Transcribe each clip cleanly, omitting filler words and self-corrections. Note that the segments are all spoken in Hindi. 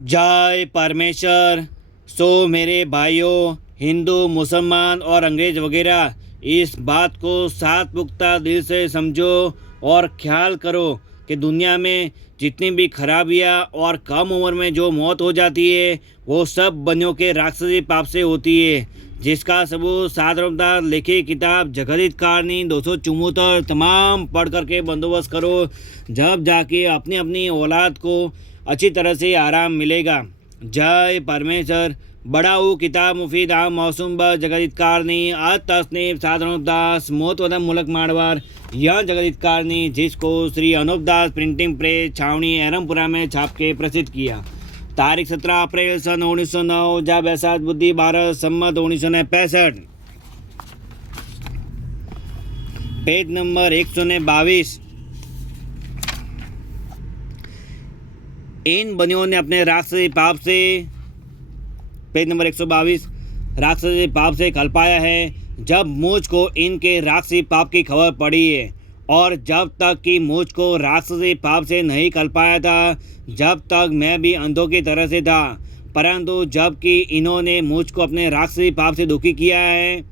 जय परमेश्वर। मेरे भाइयों, हिंदू, मुसलमान और अंग्रेज वगैरह, इस बात को सात पुख्ता दिल से समझो और ख्याल करो कि दुनिया में जितनी भी खराबियाँ और कम उम्र में जो मौत हो जाती है वो सब बनियों के राक्षसी पाप से होती है, जिसका सबूत साधारणतः लिखी किताब जगदित कारणी 274 तमाम पढ़ करके बंदोबस्त करो। जब जाके अपनी अपनी औलाद को अच्छी तरह से आराम मिलेगा। जय परमेश्वर। बड़ाऊ किताब मुफीद आम मौसम ब जगदित कारणी आज तस्नीफ साधारण दास मोत वदम मुलक माड़वार यह जगदित कारणी, जिसको श्री अनूप दास प्रिंटिंग प्रेस छावनी एरमपुरा में छाप के प्रसिद्ध किया। तारीख 17 अप्रैल सन 1909 जब बैसाख बुद्धि 12 सम्मत 1965। Page number 122। इन बनियों ने अपने राक्षसी पाप से, पेज नंबर 122, राक्षसी पाप से कल्पाया है। जब मुझको इनके राक्षसी पाप की खबर पड़ी है और जब तक कि मुझको राक्षसी पाप से नहीं कल्पाया था, जब तक मैं भी अंधों की तरह से था, परंतु जब कि इन्होंने मुझको अपने राक्षसी पाप से दुखी किया है,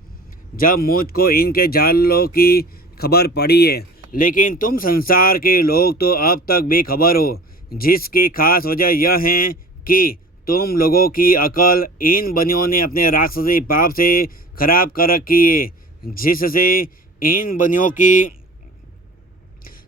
जब मुझको इनके जालों की खबर पड़ी है, लेकिन तुम संसार के लोग तो अब तक बेखबर हो, जिसकी खास वजह यह है कि तुम लोगों की अकल इन बनियों ने अपने राक्षसी पाप से खराब कर रखी है, जिससे इन बनियों की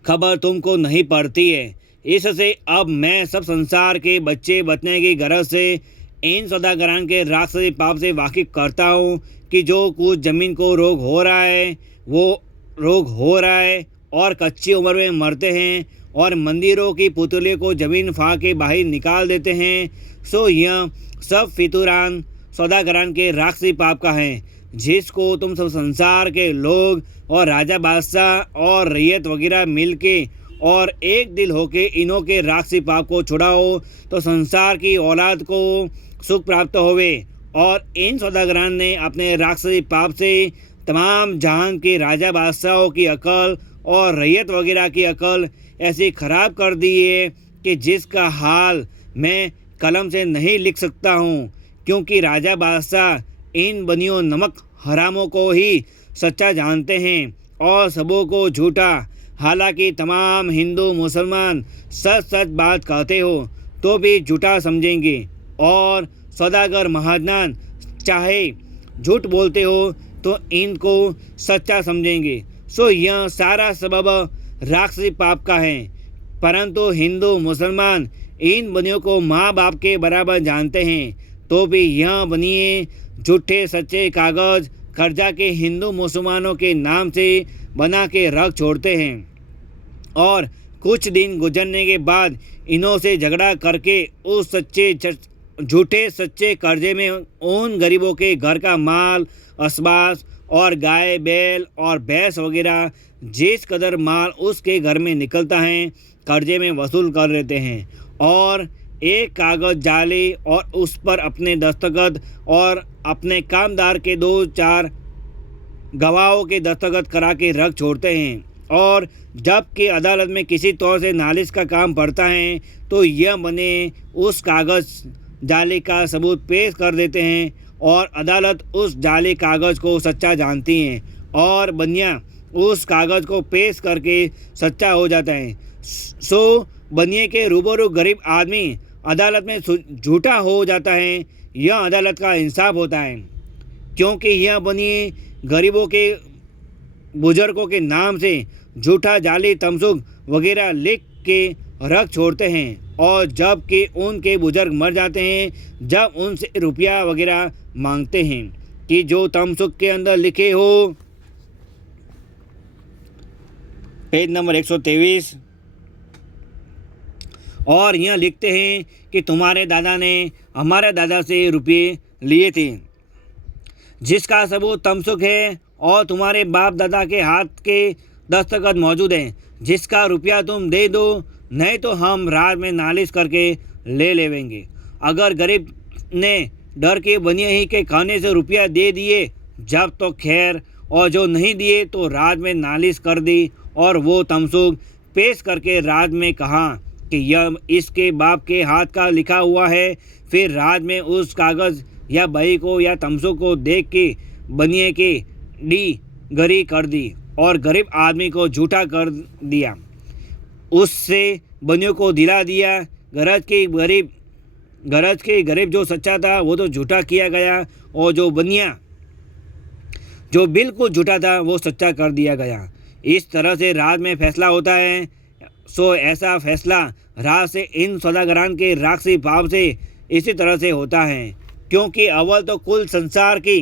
खबर तुमको नहीं पड़ती है। इससे अब मैं सब संसार के बच्चे बचने की गरज से इन सौदागरान के राक्षसी पाप से वाकिफ करता हूँ कि जो कुछ ज़मीन को रोग हो रहा है वो रोग हो रहा है और कच्ची उम्र में मरते हैं और मंदिरों की पुतले को जमीन फाड़ के बाहर निकाल देते हैं, सो यह सब फितूरान सौदागरान के राक्षसी पाप का है, जिसको तुम सब संसार के लोग और राजा बादशाह और रैयत वगैरह मिलके और एक दिल होके इन्हों के राक्षसी पाप को छुड़ाओ तो संसार की औलाद को सुख प्राप्त होवे। और इन सौदागरान ने अपने राक्षसी पाप से तमाम जहान के राजा बादशाहों की अकल और रैयत वगैरह की अकल ऐसी खराब कर दी है कि जिसका हाल मैं कलम से नहीं लिख सकता हूँ, क्योंकि राजा बादशाह इन बनियों नमक हरामों को ही सच्चा जानते हैं और सबों को झूठा। हालांकि तमाम हिंदू मुसलमान सच सच बात कहते हो तो भी झूठा समझेंगे और सौदागर महाजनान चाहे झूठ बोलते हो तो इनको सच्चा समझेंगे। सो यह सारा सबब राक्षसी पाप का है, परंतु हिंदू मुसलमान इन बनियों को माँ बाप के बराबर जानते हैं तो भी यह बनिए झूठे सच्चे कागज कर्जा के हिंदू मुसलमानों के नाम से बना के रख छोड़ते हैं और कुछ दिन गुजरने के बाद इन्हों से झगड़ा करके उस झूठे सच्चे कर्जे में उन गरीबों के घर का माल असबास और गाय बैल और भैंस वगैरह जिस कदर माल उसके घर में निकलता है कर्जे में वसूल कर लेते हैं और एक कागज़ जाली और उस पर अपने दस्तखत और अपने कामदार के 2-4 गवाहों के दस्तखत करा के रख छोड़ते हैं। और जब कि अदालत में किसी तौर से नालिश का काम पड़ता है तो यह बने उस कागज़ जाली का सबूत पेश कर देते हैं और अदालत उस जाली कागज़ को सच्चा जानती है और बनिया उस कागज़ को पेश करके सच्चा हो जाता है। सो बनिए के रूबरू गरीब आदमी अदालत में झूठा हो जाता है। यह अदालत का इंसाफ होता है, क्योंकि यह बनिए गरीबों के बुजुर्गों के नाम से झूठा जाली तमसुक वगैरह लिख के रख छोड़ते हैं और जब कि उनके बुजुर्ग मर जाते हैं, जब उनसे रुपया वगैरह मांगते हैं कि जो तमसुक के अंदर लिखे हो। Page number 123। और यह लिखते हैं कि तुम्हारे दादा ने हमारे दादा से रुपये लिए थे, जिसका सबूत तमसुक है और तुम्हारे बाप दादा के हाथ के दस्तखत मौजूद हैं, जिसका रुपया तुम दे दो, नहीं तो हम रात में नालिश करके ले लेंगे। अगर गरीब ने डर के बनिए ही के खाने से रुपया दे दिए जब तो खैर, और जो नहीं दिए तो रात में नालिश कर दी और वो तमसुक पेश करके रात में कहा कि यह इसके बाप के हाथ का लिखा हुआ है। फिर राज में उस कागज़ या बही को या तमसों को देख के बनिए के डी गरी कर दी और गरीब आदमी को झूठा कर दिया। उससे बनियों को दिला दिया। गरज के गरीब जो सच्चा था वो तो झूठा किया गया, और जो बनिया जो बिल्कुल झूठा था वो सच्चा कर दिया गया। इस तरह से राज में फैसला होता है। सो ऐसा फैसला राज से इन सौदागरान के राक्षसी भाव से इसी तरह से होता है, क्योंकि अव्वल तो कुल संसार की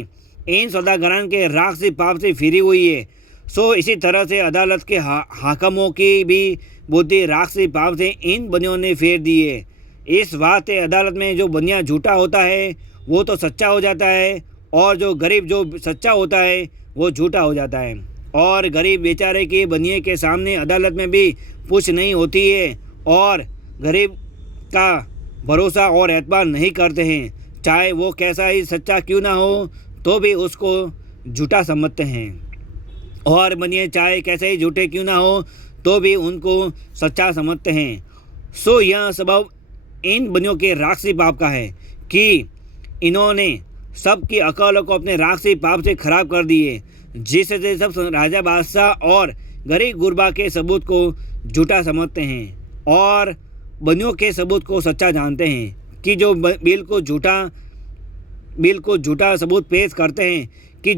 इन सौदागरान के राक्षसी भाव से फिरी हुई है। सो इसी तरह से अदालत के हाकमों की भी बुद्धि राक्षसी भाव से इन बनियों ने फेर दी है। इस वास्ते अदालत में जो बनिया झूठा होता है वो तो सच्चा हो जाता है, और जो गरीब जो सच्चा होता है वो झूठा हो जाता है। और गरीब बेचारे के बनिए के सामने अदालत में भी पूछ नहीं होती है, और गरीब का भरोसा और एतबार नहीं करते हैं। चाहे वो कैसा ही सच्चा क्यों ना हो तो भी उसको झूठा समझते हैं, और बनिए चाहे कैसे ही झूठे क्यों ना हो तो भी उनको सच्चा समझते हैं। सो यह सबब इन बनियों के राक्षसी पाप का है कि इन्होंने सबकी अकल को अपने राक्षसी पाप से खराब कर दिए, जिससे सब राजा बादशाह और गरीब गुरबा के सबूत को झूठा समझते हैं और बनियों के सबूत को सच्चा जानते हैं। कि जो बिल्कुल झूठा सबूत पेश करते हैं कि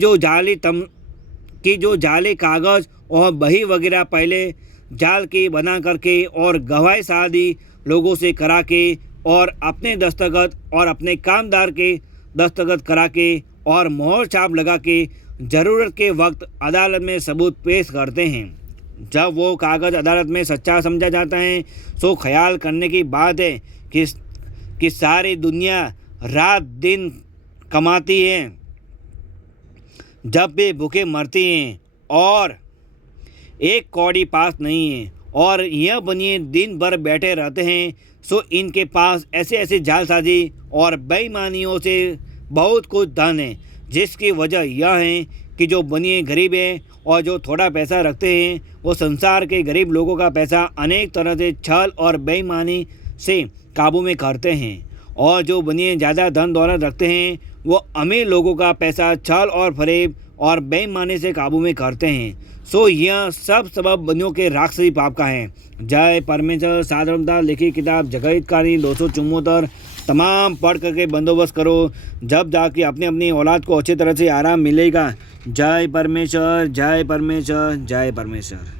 जो जाली कागज़ और बही वगैरह पहले जाल की बना करके और गवाही शादी लोगों से करा के और अपने दस्तखत और अपने कामदार के दस्तखत करा के और मोहर छाप लगा के ज़रूरत के वक्त अदालत में सबूत पेश करते हैं। जब वो कागज़ अदालत में सच्चा समझा जाता है तो ख्याल करने की बात है कि सारी दुनिया रात दिन कमाती है, जब भी भूखे मरती हैं और एक कौड़ी पास नहीं है, और यह बनिए दिन भर बैठे रहते हैं। सो इनके पास ऐसे जालसाजी और बेईमानियों से बहुत कुछ धन है, जिसकी वजह यह है कि जो बनिए गरीब हैं और जो थोड़ा पैसा रखते हैं वो संसार के गरीब लोगों का पैसा अनेक तरह से छल और बेईमानी से काबू में करते हैं, और जो बनिए ज़्यादा धन दौलत रखते हैं वो अमीर लोगों का पैसा छल और फरेब और बेईमानी से काबू में करते हैं। सो यह सब सबब बनियों के राक्षसी पाप का है। जय परमेश्वर। साधारणता लिखी किताब जगत कहानी 274 तमाम पढ़ करके बंदोबस्त करो, जब जाके अपनी अपनी औलाद को अच्छी तरह से आराम मिलेगा। जय परमेश्वर, जय परमेश्वर, जय परमेश्वर।